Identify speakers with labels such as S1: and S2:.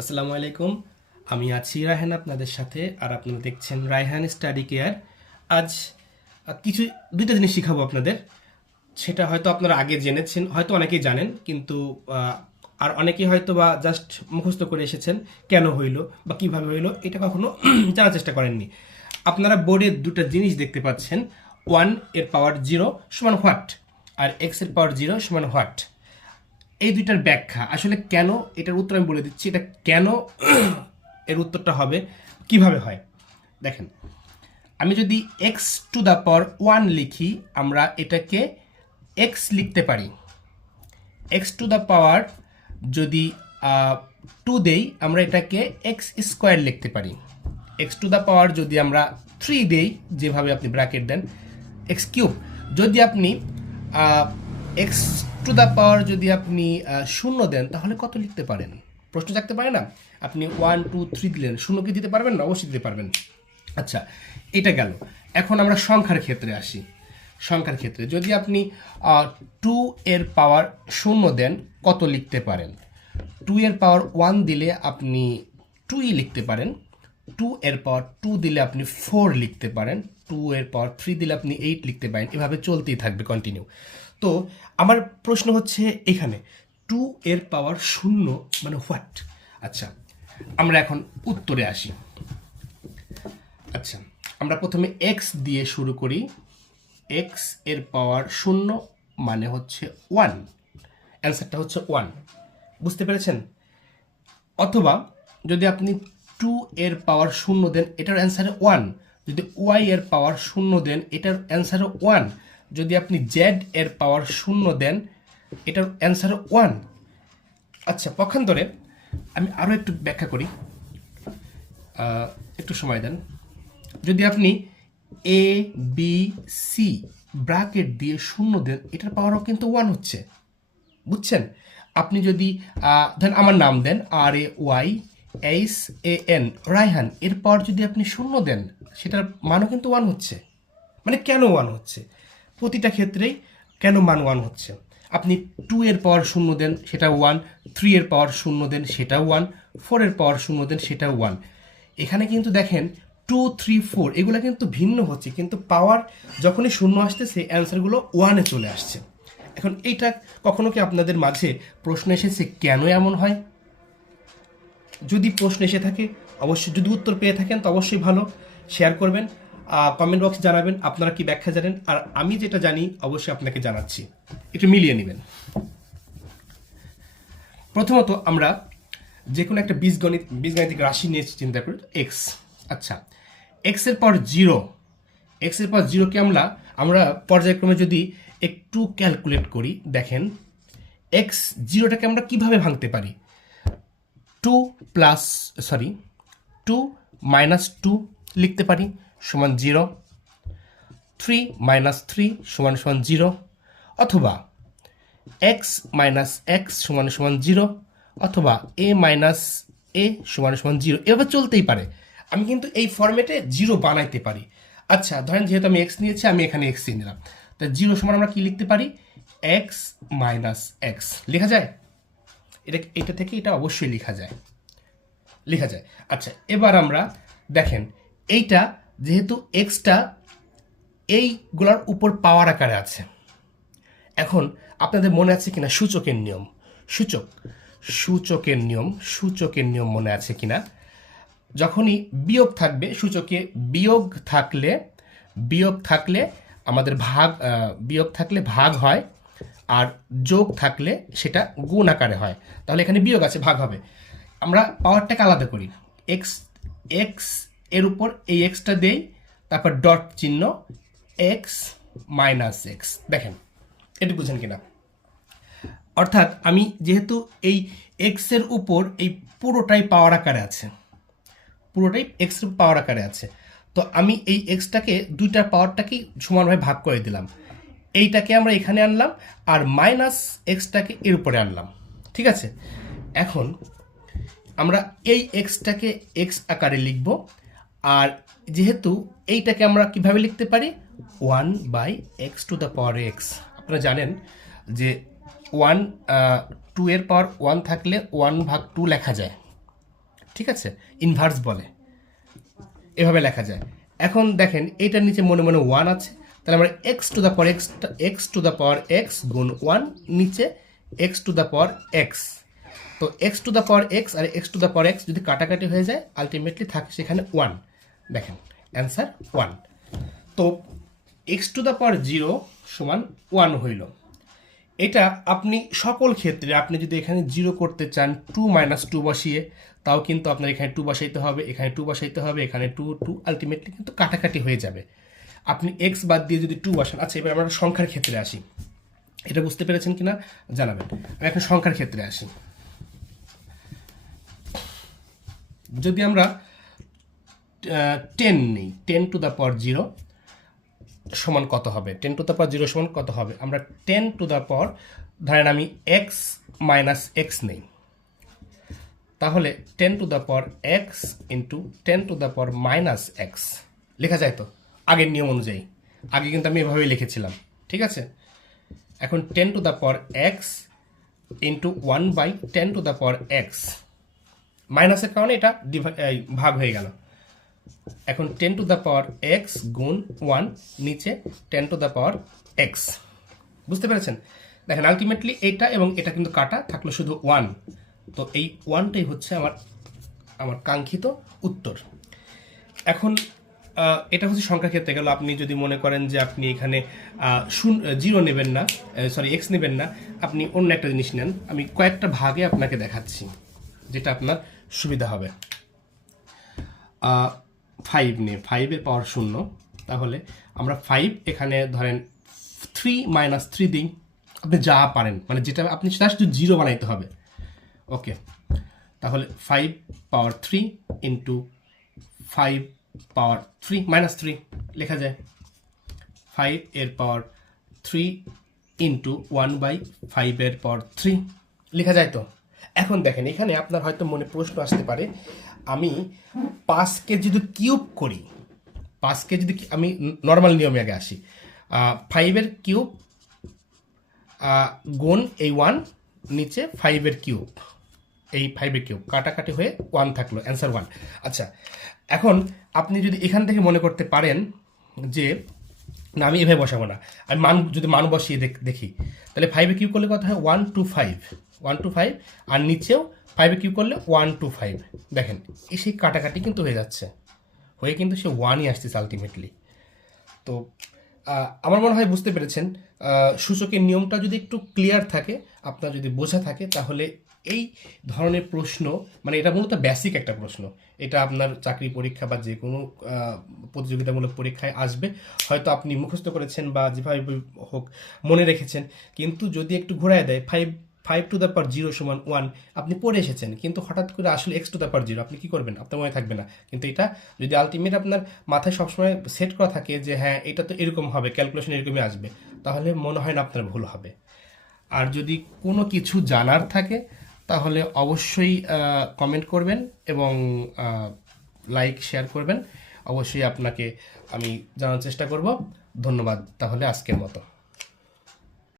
S1: আসসালামু আলাইকুম। আমি আছি রায়হান আপনাদের সাথে, আর আপনারা দেখছেন রায়হান স্টাডি কেয়ার। আজ কিছু, দুইটা জিনিস শিখাবো আপনাদের। সেটা হয়তো আপনারা আগে জেনেছেন, হয়তো অনেকেই জানেন, কিন্তু আর অনেকেই হয়তো বা জাস্ট মুখস্থ করে এসেছেন, কেন হইল বা কীভাবে হইল, এটা কখনো জানার চেষ্টা করেননি। আপনারা বোর্ডে দুটো জিনিস দেখতে পাচ্ছেন। ওয়ানের পাওয়ার জিরো সমান হোয়াট, আর এক্সের পাওয়ার জিরো সমান হোয়াট। এই দুইটার ব্যাখ্যা। আসলে কেন এটার উত্তর আমি বলে দিচ্ছি। এটা কেন এর উত্তরটা হবে, কীভাবে হয়? দেখেন, আমি যদি X to the power one লিখি, আমরা এটাকে এক্স লিখতে পারি। এক্স টু দ্য পাওয়ার যদি টু দেই, আমরা এটাকে এক্স স্কোয়ার লিখতে পারি। এক্স টু দ্য পাওয়ার যদি আমরা থ্রি দেই, যেভাবে আপনি ব্র্যাকেট দেন এক্স কিউব যদি আপনি এক্স টু দ্য পাওয়ার যদি আপনি শূন্য দেন, তাহলে কত লিখতে পারেন? প্রশ্ন থাকতে পারে না? আপনি ওয়ান টু থ্রি দিলেন, শূন্য কি দিতে পারবেন না? অবশ্যই দিতে পারবেন। আচ্ছা এটা গেল। এখন আমরা সংখ্যার ক্ষেত্রে আসি। সংখ্যার ক্ষেত্রে যদি আপনি টু এর পাওয়ার শূন্য দেন, কত লিখতে পারেন? টু এর পাওয়ার ওয়ান দিলে আপনি টুই লিখতে পারেন। টু এর পাওয়ার টু দিলে আপনি ফোর লিখতে পারেন। টু এর পাওয়ার থ্রি দিলে আপনি এইট লিখতে পারেন। এভাবে চলতেই থাকবে কন্টিনিউ তো আমার প্রশ্ন হচ্ছে এখানে টু এর পাওয়ার শূন্য মানে হোয়াট আচ্ছা আমরা এখন উত্তরে আসি। আচ্ছা আমরা প্রথমে এক্স দিয়ে শুরু করি। এক্সের পাওয়ার শূন্য মানে হচ্ছে ওয়ান অ্যান্সারটা হচ্ছে ওয়ান বুঝতে পেরেছেন? অথবা যদি আপনি টু এর পাওয়ার শূন্য দেন, এটার অ্যান্সারে ওয়ান যদি ওয়াই এর পাওয়ার শূন্য দেন, এটার অ্যান্সারে ওয়ান যদি আপনি জেড এর পাওয়ার শূন্য দেন, এটার অ্যান্সারে ওয়ান আচ্ছা পক্ষান্তরে আমি আরও একটু ব্যাখ্যা করি। একটু সময় দেন। যদি আপনি এ বি সি ব্রাকেট দিয়ে শূন্য দেন, এটার পাওয়ারও কিন্তু ওয়ান হচ্ছে। বুঝছেন? আপনি যদি ধরেন আমার নাম দেন R A Y H A N Rayhan, এর পাওয়ার যদি আপনি শূন্য দেন, সেটার মানও কিন্তু ওয়ান হচ্ছে। মানে কেন ওয়ান হচ্ছে? প্রতিটা ক্ষেত্রেই কেন মান ওয়ান হচ্ছে? আপনি টু এর পাওয়ার শূন্য দেন, সেটা ওয়ান থ্রি এর পাওয়ার শূন্য দেন, সেটা ওয়ান ফোর এর পাওয়ার শূন্য দেন, সেটা ওয়ান এখানে কিন্তু দেখেন টু থ্রি ফোর এগুলো কিন্তু ভিন্ন হচ্ছে, কিন্তু পাওয়ার যখনই শূন্য আসতেছে অ্যান্সারগুলো ওয়ানে চলে আসছে। এখন এইটা কখনো কি আপনাদের মাঝে প্রশ্ন এসেছে, কেন এমন হয়? যদি প্রশ্ন এসে থাকে, অবশ্যই যদি উত্তর পেয়ে থাকেন, তো অবশ্যই ভালো। শেয়ার করবেন। কমেন্ট বক্সে জানাবেন, আপনারা কি ব্যাখ্যা জানেন, আর আমি যেটা জানি, অবশ্যই আপনাকে জানাচ্ছি। একটু মিলিয়ে নেবেন। প্রথমত আমরা যে কোনো একটা বীজগণিত, বীজগাণিতিক রাশি নিয়ে চিন্তা করি এক্স আচ্ছা এক্সের পর জিরো এক্সের পর জিরোকে আমরা আমরা পর্যায়ক্রমে যদি একটু ক্যালকুলেট করি, দেখেন এক্স জিরোটাকে আমরা কীভাবে ভাঙতে পারি? Two plus sorry two minus two লিখতে পারি। সমান জিরো, থ্রি মাইনাস থ্রি সমান সমান জিরো, অথবা এক্স মাইনাস এক্স সমান সমান জিরো, অথবা এ মাইনাস এ সমান সমান জিরো। এভাবে চলতেই পারে। আমি কিন্তু এই ফর্মেটে জিরো বানাইতে পারি। আচ্ছা ধরেন যেহেতু আমি এক্স নিয়েছি, আমি এখানে এক্স দিয়ে নিলাম। তা জিরো সমান আমরা কি লিখতে পারি? X minus x. লেখা যায়? এটা এটা থেকে এটা অবশ্যই লেখা যায়। লেখা যায়। আচ্ছা এবার আমরা দেখেন, এইটা যেহেতু এক্সটা এইগুলোর উপর পাওয়ার আকারে আছে। এখন আপনাদের মনে আছে কিনা সূচকের নিয়ম? সূচক, সূচকের নিয়ম সূচকের নিয়ম মনে আছে কিনা? যখনই বিয়োগ থাকবে, সূচকে বিয়োগ থাকলে বিয়োগ থাকলে আমাদের ভাগ বিয়োগ থাকলে ভাগ হয়, আর যোগ থাকলে সেটা গুণ আকারে হয়। তাহলে এখানে বিয়োগ আছে, ভাগ হবে। আমরা পাওয়ারটাকে আলাদা করি। এক্স এক্স এর উপর এই এক্সটা দেই, তারপর ডট চিহ্ন এক্স মাইনাস এক্স দেখেন, এটা বুঝেন কিনা? অর্থাৎ আমি যেহেতু এই এক্সের উপর এই পুরোটাই পাওয়ার আকারে আছে পুরোটাই এক্স পাওয়ার আকারে আছে, তো আমি এই এক্সটাকে দুইটা পাওয়ারটাকেই সমানভাবে ভাগ করে দিলাম। এইটাকে আমরা এখানে আনলাম আর মাইনাস এক্সটাকে এর উপরে আনলাম, ঠিক আছে? এখন আমরা এই এক্সটাকে এক্স আকারে লিখব আর যেহেতু এইটাকে আমরা কীভাবে লিখতে পারি? One by x to the power x আপনারা জানেন যে ওয়ান টু এর পাওয়ার ওয়ান থাকলে ওয়ান ভাগ টু লেখা যায়। ঠিক আছে? ইনভার্স বলে। এভাবে লেখা যায়। এখন দেখেন, এইটার নিচে মনে মনে ওয়ান আছে। তাহলে আমরা x to the power x x to the power x গুণ ওয়ান নিচে x to the power x তো x to the power x R x to the power x যদি কাটাকাটি হয়ে যায় আলটিমেটলি থাকে সেখানে ওয়ান দেখেন অ্যান্সার ওয়ান তো x to the power zero সমান ওয়ান হইল। এটা আপনি সকল ক্ষেত্রে, আপনি যদি এখানে জিরো করতে চান টু মাইনাস টু বসিয়ে, তাও কিন্তু আপনার এখানে টু বসাইতে হবে, এখানে টু বসাইতে হবে, এখানে টু টু আলটিমেটলি কিন্তু কাটাকাটি হয়ে যাবে। আপনি এক্স বাদ দিয়ে যদি টু বসান আচ্ছা এবার আমরা সংখ্যার ক্ষেত্রে আসি। এটা বুঝতে পেরেছেন কি না জানাবেন। আমি এখন সংখ্যার ক্ষেত্রে আসি। যদি আমরা টেন নিই। Ten to the power zero সমান কত হবে? Ten to the power zero সমান কত হবে? আমরা টেন টু দ্য পাওয়ার ধরেন আমি এক্স মাইনাস এক্স নেই। তাহলে ten to the power x into ten to the power minus x লেখা যায় তো? আগের নিয়ম অনুযায়ী। আগে কিন্তু আমি এভাবেই লিখেছিলাম। ঠিক আছে? এখন ten to the power x into one by ten to the power x মাইনাসের কারণে এটা ভাগ হয়ে গেল। এখন ten to the power x গুণ ওয়ান নিচে ten to the power x বুঝতে পেরেছেন? দেখেন আলটিমেটলি এটা এবং এটা কিন্তু কাটা, থাকল শুধু ওয়ান তো এই ওয়ানটাই হচ্ছে আমার আমার কাঙ্ক্ষিত উত্তর। এখন এটা হচ্ছে সংখ্যা ক্ষেত্রে গেল। আপনি যদি মনে করেন যে আপনি এখানে শূন্য জিরো নেবেন না সরি এক্স নেবেন না, আপনি অন্য একটা জিনিস নেন। আমি কয়েকটা ভাগে আপনাকে দেখাচ্ছি, যেটা আপনার সুবিধা হবে। ফাইভ নিয়ে ফাইভের পাওয়ার শূন্য। তাহলে আমরা ফাইভ এখানে ধরেন থ্রি মাইনাস থ্রি দিই। আপনি যা পারেন মানে যেটা আপনি, সেটা শুধু জিরো বানাইতে হবে। ওকে তাহলে five power three into five power three minus three লেখা যায়। ফাইভ এর power three into one by ফাইভের পাওয়ার থ্রি লেখা যায় তো? এখন দেখেন, এখানে আপনার হয়তো মনে প্রশ্ন আসতে পারে আমি পাঁচকে যদি কিউব করি পাঁচকে যদি আমি নর্মাল নিয়মে আগে আসি ফাইভের কিউব গুণ এই ওয়ান নিচে ফাইভের কিউব, এই ফাইভের কিউব, কাটাকাটি হয়ে ওয়ান থাকল অ্যান্সার ওয়ান আচ্ছা এখন আপনি যদি এখান থেকে মনে করতে পারেন যে, না, আমি এভাবে বসাবো না, আমি মান, যদি মান বসিয়ে দেখ- তাহলে ফাইভে কিউ করলে কথা হয়? One two five one two five আর নিচেও ফাইভে কিউ করলে ওয়ান টু ফাইভ দেখেন সেই কাটাকাটি কিন্তু হয়ে যাচ্ছে। হয়ে কিন্তু সে ওয়ানই আসতেছে আলটিমেটলি তো আমার মনে হয় বুঝতে পেরেছেন সূচকের নিয়মটা যদি একটু ক্লিয়ার থাকে, আপনার যদি বোঝা থাকে, তাহলে এই ধরনের প্রশ্ন মানে এটা মূলত বেসিক একটা প্রশ্ন। এটা আপনার চাকরি পরীক্ষা বা যে কোনো প্রতিযোগিতামূলক পরীক্ষায় আসবে। হয়তো আপনি মুখস্থ করেছেন বা যেভাবে হোক মনে রেখেছেন। কিন্তু যদি একটু ঘোরায় দেয় five five to the power zero সমান ওয়ান আপনি পড়ে এসেছেন, কিন্তু হঠাৎ করে আসলে x to the power zero আপনি কী করবেন? আপনার মনে থাকবে না। কিন্তু এটা যদি আলটিমেট আপনার মাথায় সবসময় সেট করা থাকে যে হ্যাঁ এটা তো এরকম হবে ক্যালকুলেশন এরকমই আসবে, তাহলে মনে হয় না আপনার ভুল হবে। আর যদি কোনো কিছু জানার থাকে, তাহলে অবশ্যই কমেন্ট করবেন এবং লাইক শেয়ার করবেন। অবশ্যই আপনাকে আমি জানার চেষ্টা করব। ধন্যবাদ, তাহলে আজকের মতো।